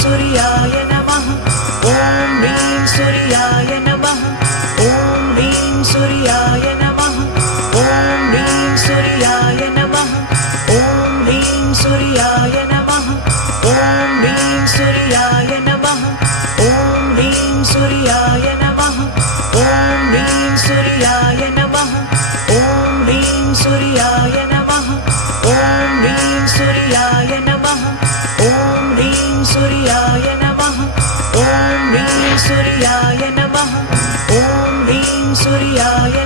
सूर्याय नमः ॐ ह्रीं सूर्याय नमः ॐ ह्रीं सूर्याय नमः ॐ ह्रीं सूर्याय नमः ॐ ह्रीं सूर्याय नमः ॐ ह्रीं सूर्याय नमः ॐ ह्रीं सूर्याय नमः ॐ ह्रीं सूर्याय नमः ॐ ह्रीं सूर्याय नमः ॐ ह्रीं सूर्याय नमः ॐ ह्रीं सूर्याय नमः ॐ ह्रीं सूर्याय नमः ॐ ह्रीं सूर्याय